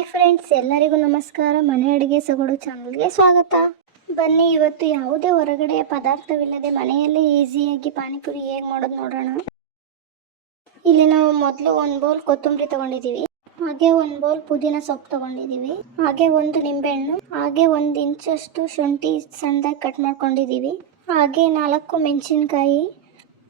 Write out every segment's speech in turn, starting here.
Hi friends, ಎಲ್ಲರಿಗೂ ನಮಸ್ಕಾರ. ಮನೆ ಅಡುಗೆ ಸೊಗಡು ಚಾನಲ್ಗೆ ಸ್ವಾಗತ. ಬನ್ನಿ, ಇವತ್ತು ಯಾವುದೇ ಹೊರಗಡೆ ಪದಾರ್ಥವಿಲ್ಲದೆ ಮನೆಯಲ್ಲೇ ಈಸಿಯಾಗಿ ಪಾನಿಪುರಿ ಹೇಗೆ ಮಾಡೋದು ನೋಡೋಣ. ಇಲ್ಲಿ ನಾವು ಮೊದಲು ಒಂದು ಬೌಲ್ ಕೊತ್ತಂಬರಿ ತಗೊಂಡಿದ್ದೀವಿ, ಹಾಗೆ ಒಂದು ಬೌಲ್ ಪುದೀನ ಸೊಪ್ಪು ತಗೊಂಡಿದ್ದೀವಿ, ಹಾಗೆ ಒಂದು ನಿಂಬೆಹಣ್ಣು, ಹಾಗೆ 1 ಇಂಚಷ್ಟು ಶುಂಠಿ ಸಣ್ಣದಾಗಿ ಕಟ್ ಮಾಡ್ಕೊಂಡಿದ್ದೀವಿ, ಹಾಗೆ 4 ಮೆಣಸಿನ್ಕಾಯಿ,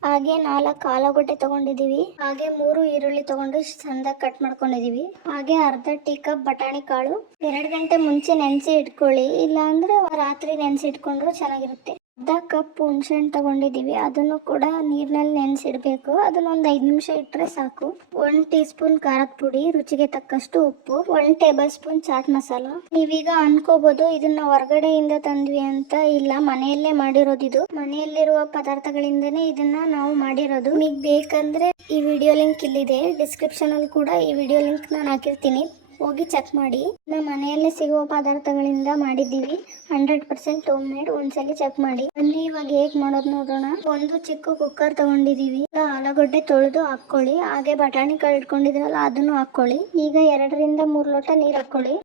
ಹಾಗೆ 4 ಆಲೂಗಡ್ಡೆ ತಗೊಂಡಿದ್ದೀವಿ, ಹಾಗೆ 3 ಈರುಳ್ಳಿ ತಗೊಂಡು ಸಣ್ಣದಾಗಿ ಕಟ್ ಮಾಡ್ಕೊಂಡಿದ್ದೀವಿ, ಹಾಗೆ ಅರ್ಧ ಟೀ ಕಪ್ ಬಟಾಣಿ ಕಾಳು. 2 ಗಂಟೆ ಮುಂಚೆ ನೆನೆಸಿ ಇಟ್ಕೊಳ್ಳಿ, ಇಲ್ಲ ಅಂದ್ರೆ ರಾತ್ರಿ ನೆನೆಸಿ ಇಟ್ಕೊಂಡ್ರು ಚೆನ್ನಾಗಿರುತ್ತೆ. ಅರ್ಧ ಕಪ್ ಹುಣಸೆಹಣ್ಣು ತಗೊಂಡಿದ್ದೀವಿ, ಅದನ್ನು ಕೂಡ ನೀರಿನಲ್ಲಿ ನೆನೆಸಿಡ್ಬೇಕು. ಅದನ್ನ ಒಂದು 5 ನಿಮಿಷ ಇಟ್ಟರೆ ಸಾಕು. 1 ಟೀ ಸ್ಪೂನ್ ಖಾರದ ಪುಡಿ, ರುಚಿಗೆ ತಕ್ಕಷ್ಟು ಉಪ್ಪು, 1 ಟೇಬಲ್ ಸ್ಪೂನ್ ಚಾಟ್ ಮಸಾಲ. ನೀವೀಗ ಅನ್ಕೋಬಹುದು ಇದನ್ನ ಹೊರಗಡೆಯಿಂದ ತಂದ್ವಿ ಅಂತ. ಇಲ್ಲ, ಮನೆಯಲ್ಲೇ ಮಾಡಿರೋದು. ಇದು ಮನೆಯಲ್ಲಿರುವ ಪದಾರ್ಥಗಳಿಂದನೇ ಇದನ್ನ ನಾವು ಮಾಡಿರೋದು. ನಿಮಗೆ ಬೇಕಂದ್ರೆ ಈ ವಿಡಿಯೋ ಲಿಂಕ್ ಇಲ್ಲಿದೆ, ಡಿಸ್ಕ್ರಿಪ್ಷನ್ ಅಲ್ಲಿ ಕೂಡ ಈ ವಿಡಿಯೋ ಲಿಂಕ್ ನಾನು ಹಾಕಿರ್ತೀನಿ, ಹೋಗಿ ಚೆಕ್ ಮಾಡಿ. ನಮ್ಮ ಮನೆಯಲ್ಲೇ ಸಿಗುವ ಪದಾರ್ಥಗಳಿಂದ ಮಾಡಿದ್ದೀವಿ, 100% ಹೋಮ್ ಮೇಡ್. ಒಂದ್ಸಲಿ ಚೆಕ್ ಮಾಡಿ. ಅಲ್ಲಿ ಇವಾಗ ಹೇಗ್ ಮಾಡೋದು ನೋಡೋಣ. ಒಂದು ಚಿಕ್ಕ ಕುಕ್ಕರ್ ತಗೊಂಡಿದೀವಿ, ಆಲೂಗಡ್ಡೆ ತೊಳೆದು ಹಾಕೊಳ್ಳಿ, ಹಾಗೆ ಬಟಾಣಿ ಕಾಳು ಇಟ್ಕೊಂಡಿದ್ರಲ್ಲ ಅದನ್ನು ಹಾಕೊಳ್ಳಿ. ಈಗ 2 ರಿಂದ 3 ಲೋಟ ನೀರು ಹಾಕೊಳ್ಳಿ.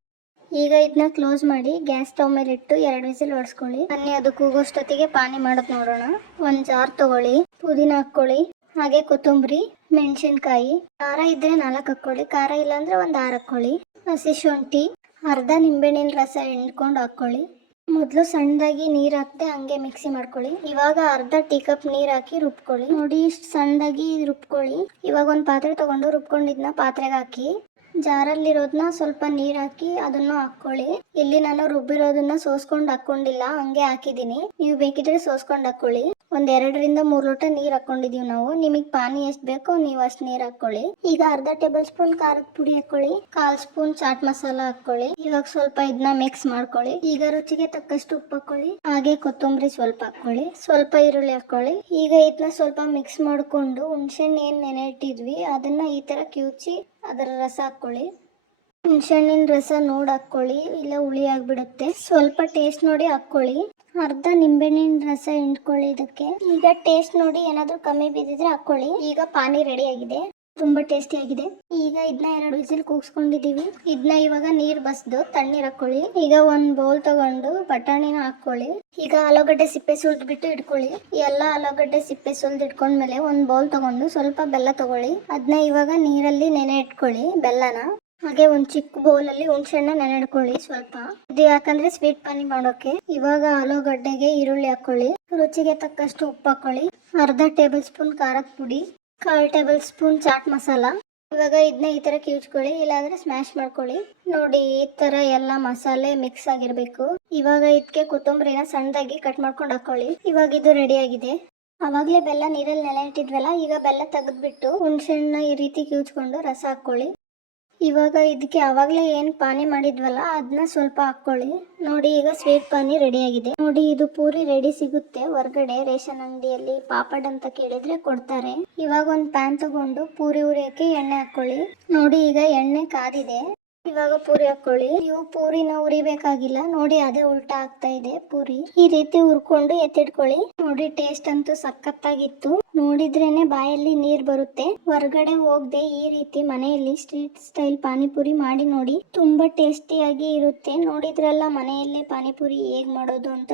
ಈಗ ಇದನ್ನ ಕ್ಲೋಸ್ ಮಾಡಿ ಗ್ಯಾಸ್ ಸ್ಟವ್ ಮೇಲೆ ಇಟ್ಟು 2 ವಿಸಿಲ್ ಹೊಡ್ಸ್ಕೊಳ್ಳಿ. ಬನ್ನಿ, ಅದು ಕೂಗೋಷ್ಟೊತ್ತಿಗೆ ಪಾನಿ ಮಾಡೋದು ನೋಡೋಣ. ಒಂದು ಜಾರ್ ತಗೊಳ್ಳಿ, ಪುದೀನ ಹಾಕೊಳ್ಳಿ, ಹಾಗೆ ಕೊತ್ತಂಬರಿ, ಮೆಣಸಿನ್ಕಾಯಿ, ಖಾರ ಇದ್ರೆ 4 ಹಾಕೊಳ್ಳಿ, ಖಾರ ಇಲ್ಲ ಅಂದ್ರೆ 1 6 ಹಾಕೊಳ್ಳಿ, ಹಸಿ ಶುಂಠಿ, ಅರ್ಧ ನಿಂಬೆಹಣ್ಣಿನ ರಸ ಹಿಂಡ್ಕೊಂಡು ಹಾಕೊಳ್ಳಿ. ಮೊದಲು ಸಣ್ಣದಾಗಿ ನೀರು ಹಾಕದೆ ಹಂಗೆ ಮಿಕ್ಸಿ ಮಾಡ್ಕೊಳ್ಳಿ. ಇವಾಗ ಅರ್ಧ ಟೀ ಕಪ್ ನೀರು ಹಾಕಿ ರುಬ್ಕೊಳ್ಳಿ. ನೋಡಿ, ಇಷ್ಟು ಸಣ್ಣದಾಗಿ ರುಬ್ಕೊಳ್ಳಿ. ಇವಾಗ ಒಂದು ಪಾತ್ರೆ ತಗೊಂಡು ರುಬ್ಕೊಂಡಿದ್ನ ಪಾತ್ರೆಗೆ ಹಾಕಿ, ಜಾರಲ್ಲಿರೋದನ್ನ ಸ್ವಲ್ಪ ನೀರು ಹಾಕಿ ಅದನ್ನು ಹಾಕೊಳ್ಳಿ. ಇಲ್ಲಿ ನಾನು ರುಬ್ಬಿರೋದನ್ನ ಸೋಸ್ಕೊಂಡು ಹಾಕೊಂಡಿಲ್ಲ, ಹಂಗೆ ಹಾಕಿದೀನಿ. ನೀವು ಬೇಕಿದ್ರೆ ಸೋಸ್ಕೊಂಡು ಹಾಕೊಳ್ಳಿ. 2 ರಿಂದ 3 ಲೋಟ ನೀರು ಹಾಕೊಂಡಿದೀವಿ ನಾವು. ನಿಮಗೆ ಪಾನಿ ಎಷ್ಟು ಬೇಕೋ ನೀವು ಅಷ್ಟು ನೀರು ಹಾಕೊಳ್ಳಿ. ಈಗ ಅರ್ಧ ಟೇಬಲ್ ಸ್ಪೂನ್ ಖಾರದ ಪುಡಿ ಹಾಕೊಳ್ಳಿ, 1/4 ಸ್ಪೂನ್ ಚಾಟ್ ಮಸಾಲ ಹಾಕೊಳ್ಳಿ. ಇವಾಗ ಸ್ವಲ್ಪ ಇದನ್ನ ಮಿಕ್ಸ್ ಮಾಡ್ಕೊಳ್ಳಿ. ಈಗ ರುಚಿಗೆ ತಕ್ಕಷ್ಟು ಉಪ್ಪು ಹಾಕೊಳ್ಳಿ, ಹಾಗೆ ಕೊತ್ತಂಬರಿ ಸ್ವಲ್ಪ ಹಾಕೊಳ್ಳಿ, ಸ್ವಲ್ಪ ಈರುಳ್ಳಿ ಹಾಕೊಳ್ಳಿ. ಈಗ ಇದನ್ನ ಸ್ವಲ್ಪ ಮಿಕ್ಸ್ ಮಾಡ್ಕೊಂಡು ಹುಣಸೆಹಣ್ಣು ಏನ್ ನೆನೆ ಇಟ್ಟಿದ್ವಿ ಅದನ್ನ ಈ ತರ ಕಿವುಚಿ ಅದರ ರಸ ಹಾಕೊಳ್ಳಿ. ಹುಣಸೆಹಣ್ಣಿನ ರಸ ನೋಡಿ ಹಾಕೊಳ್ಳಿ, ಇಲ್ಲ ಹುಳಿ ಆಗ್ಬಿಡುತ್ತೆ. ಸ್ವಲ್ಪ ಟೇಸ್ಟ್ ನೋಡಿ ಹಾಕೊಳ್ಳಿ. ಅರ್ಧ ನಿಂಬೆಹಣ್ಣಿನ ರಸ ಹಿಂಡ್ಕೊಳ್ಳಿ ಇದಕ್ಕೆ. ಈಗ ಟೇಸ್ಟ್ ನೋಡಿ ಏನಾದ್ರೂ ಕಮ್ಮಿ ಬಿದ್ದಿದ್ರೆ ಹಾಕೊಳ್ಳಿ. ಈಗ ಪಾನಿ ರೆಡಿ ಆಗಿದೆ, ತುಂಬಾ ಟೇಸ್ಟಿ ಆಗಿದೆ. ಈಗ ಇದನ್ನ 2 ವಿಸಿಲ್ ಕೂಗ್ಸ್ಕೊಂಡಿದೀವಿ. ಇದನ್ನ ಇವಾಗ ನೀರ್ ಬಸ್ದು ತಣ್ಣೀರ್ ಹಾಕೊಳ್ಳಿ. ಈಗ ಒಂದು ಬೌಲ್ ತಗೊಂಡು ಬಟಾಣಿನ ಹಾಕೊಳ್ಳಿ. ಈಗ ಆಲೂಗಡ್ಡೆ ಸಿಪ್ಪೆ ಸುಲ್ದು ಬಿಟ್ಟು ಇಟ್ಕೊಳ್ಳಿ. ಎಲ್ಲ ಆಲೂಗಡ್ಡೆ ಸಿಪ್ಪೆ ಸುಲ್ದು ಇಟ್ಕೊಂಡ್ಮೇಲೆ ಒಂದು ಬೌಲ್ ತಗೊಂಡು ಸ್ವಲ್ಪ ಬೆಲ್ಲ ತಗೊಳ್ಳಿ. ಅದನ್ನ ಇವಾಗ ನೀರಲ್ಲಿ ನೆನೆ ಇಟ್ಕೊಳ್ಳಿ ಬೆಲ್ಲನ. ಹಾಗೆ ಒಂದು ಚಿಕ್ಕ ಬೌಲ್ ಅಲ್ಲಿ ಹುಣಸೆಹಣ್ಣ ನೆನೆ ಇಟ್ಕೊಳ್ಳಿ ಸ್ವಲ್ಪ. ಇದು ಯಾಕಂದ್ರೆ ಸ್ವೀಟ್ ಪಾನಿ ಮಾಡೋಕೆ. ಇವಾಗ ಆಲೂಗಡ್ಡೆಗೆ ಈರುಳ್ಳಿ ಹಾಕೊಳ್ಳಿ, ರುಚಿಗೆ ತಕ್ಕಷ್ಟು ಉಪ್ಪು ಹಾಕೊಳ್ಳಿ, ಅರ್ಧ ಟೇಬಲ್ ಸ್ಪೂನ್ ಖಾರದ ಪುಡಿ, 1/4 ಟೇಬಲ್ ಸ್ಪೂನ್ ಚಾಟ್ ಮಸಾಲ. ಇವಾಗ ಇದನ್ನ ಈ ತರ ಕಿವುಚ್ಕೊಳ್ಳಿ, ಇಲ್ಲಾಂದ್ರೆ ಸ್ಮ್ಯಾಶ್ ಮಾಡ್ಕೊಳ್ಳಿ. ನೋಡಿ, ಈ ತರ ಎಲ್ಲ ಮಸಾಲೆ ಮಿಕ್ಸ್ ಆಗಿರ್ಬೇಕು. ಇವಾಗ ಇದಕ್ಕೆ ಕೊತ್ತಂಬರಿನ ಸಣ್ಣದಾಗಿ ಕಟ್ ಮಾಡ್ಕೊಂಡು ಹಾಕೊಳ್ಳಿ. ಇವಾಗ ಇದು ರೆಡಿ ಆಗಿದೆ. ಅವಾಗ್ಲೇ ಬೆಲ್ಲ ನೀರಲ್ಲಿ ನೆನೆ ಇಟ್ಟಿದ್ವಲ್ಲ, ಈಗ ಬೆಲ್ಲ ತೆಗೆದ್ಬಿಟ್ಟು ಹುಣಸೆಹಣ್ಣ ಈ ರೀತಿ ಕಿವುಚ್ಕೊಂಡು ರಸ ಹಾಕೊಳ್ಳಿ. ಇವಾಗ ಇದಕ್ಕೆ ಆವಾಗಲೇ ಏನು ಪಾನಿ ಮಾಡಿದ್ವಲ್ಲ ಅದನ್ನ ಸ್ವಲ್ಪ ಹಾಕೊಳ್ಳಿ. ನೋಡಿ, ಈಗ ಸ್ವೀಟ್ ಪಾನಿ ರೆಡಿ ಆಗಿದೆ. ನೋಡಿ, ಇದು ಪೂರಿ ರೆಡಿ ಸಿಗುತ್ತೆ ಹೊರಗಡೆ ರೇಷನ್ ಅಂಗಡಿಯಲ್ಲಿ. ಪಾಪಡ್ ಅಂತ ಕೇಳಿದ್ರೆ ಕೊಡ್ತಾರೆ. ಇವಾಗ ಒಂದು ಪ್ಯಾನ್ ತಗೊಂಡು ಪೂರಿ ಉರಿಯೋಕೆ ಎಣ್ಣೆ ಹಾಕೊಳ್ಳಿ. ನೋಡಿ, ಈಗ ಎಣ್ಣೆ ಕಾದಿದೆ. ಇವಾಗ ಪೂರಿ ಹಾಕೊಳ್ಳಿ. ನೀವು ಪೂರಿನ ಉರಿಬೇಕಾಗಿಲ್ಲ. ನೋಡಿ, ಅದೇ ಉಲ್ಟಾ ಆಗ್ತಾ ಇದೆ ಪೂರಿ. ಈ ರೀತಿ ಹುರ್ಕೊಂಡು ಎತ್ತಿಟ್ಕೊಳ್ಳಿ. ನೋಡಿ, ಟೇಸ್ಟ್ ಅಂತೂ ಸಖತ್ತಾಗಿತ್ತು. ನೋಡಿದ್ರೇನೆ ಬಾಯಲ್ಲಿ ನೀರ್ ಬರುತ್ತೆ. ಹೊರಗಡೆ ಹೋಗದೆ ಈ ರೀತಿ ಮನೆಯಲ್ಲಿ ಸ್ಟ್ರೀಟ್ ಸ್ಟೈಲ್ ಪಾನಿಪುರಿ ಮಾಡಿ ನೋಡಿ, ತುಂಬಾ ಟೇಸ್ಟಿಯಾಗಿ ಇರುತ್ತೆ. ನೋಡಿದ್ರಲ್ಲ ಮನೆಯಲ್ಲೇ ಪಾನಿಪುರಿ ಹೇಗ್ ಮಾಡೋದು ಅಂತ.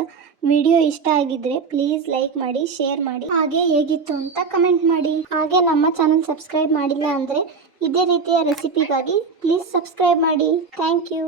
ವಿಡಿಯೋ ಇಷ್ಟ ಆಗಿದ್ರೆ ಪ್ಲೀಸ್ ಲೈಕ್ ಮಾಡಿ, ಶೇರ್ ಮಾಡಿ, ಹಾಗೆ ಹೇಗಿತ್ತು ಅಂತ ಕಮೆಂಟ್ ಮಾಡಿ. ಹಾಗೆ ನಮ್ಮ ಚಾನಲ್ ಸಬ್ಸ್ಕ್ರೈಬ್ ಮಾಡಿಲ್ಲ ಅಂದ್ರೆ ಇದೇ ರೀತಿಯ ರೆಸಿಪಿಗಾಗಿ ಪ್ಲೀಸ್ ಸಬ್ಸ್ಕ್ರೈಬ್ ಮಾಡಿ. Thank you.